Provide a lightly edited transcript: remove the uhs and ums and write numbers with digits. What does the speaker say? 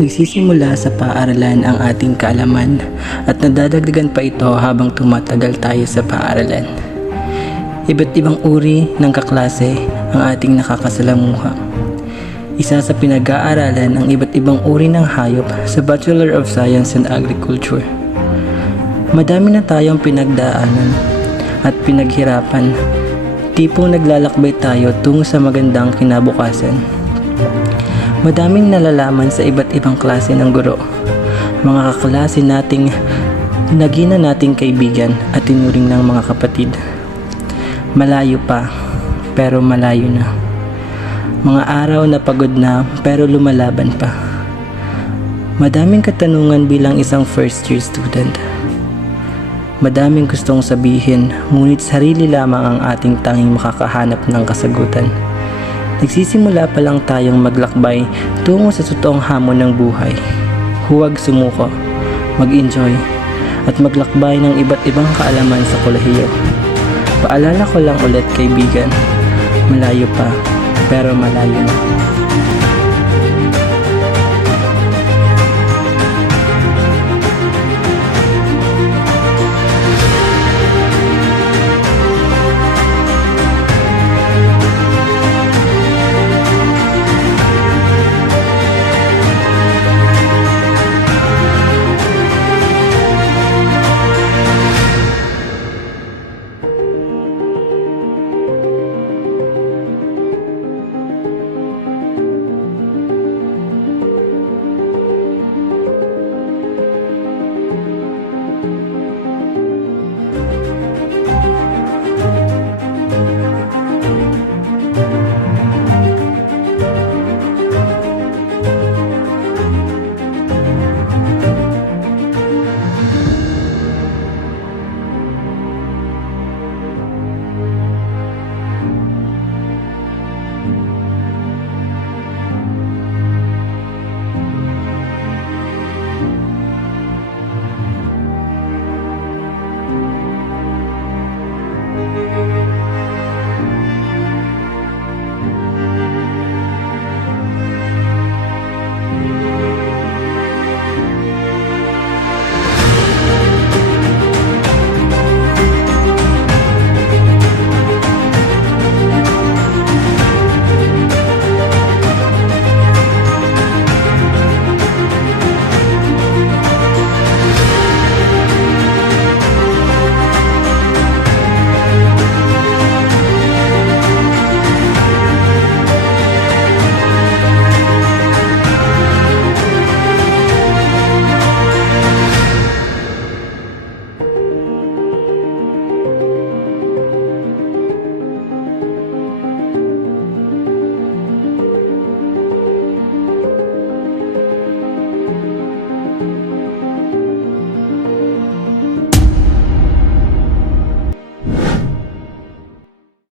Nagsisimula sa paaralan ang ating kaalaman at nadadagdagan pa ito habang tumatagal tayo sa paaralan. Iba't ibang uri ng kaklase ang ating nakakasalamuha. Isa sa pinag-aaralan ang iba't ibang uri ng hayop sa Bachelor of Science in Agriculture. Madami na tayong pinagdaanan at pinaghirapan, tipong naglalakbay tayo tungo sa magandang kinabukasan. Madaming nalalaman sa iba't ibang klase ng guro, mga kaklase nating nagina nating kaibigan at tinuring ng mga kapatid. Malayo pa, pero malayo na. Mga araw na pagod na, pero lumalaban pa. Madaming katanungan bilang isang first year student. Madaming gustong sabihin, ngunit sarili lamang ang ating tanging makakahanap ng kasagutan. Nagsisimula pa lang tayong maglakbay tungo sa totoong hamon ng buhay. Huwag sumuko, mag-enjoy, at maglakbay ng iba't ibang kaalaman sa kolehiyo. Paalala ko lang ulit kaibigan, malayo pa, pero malayo na.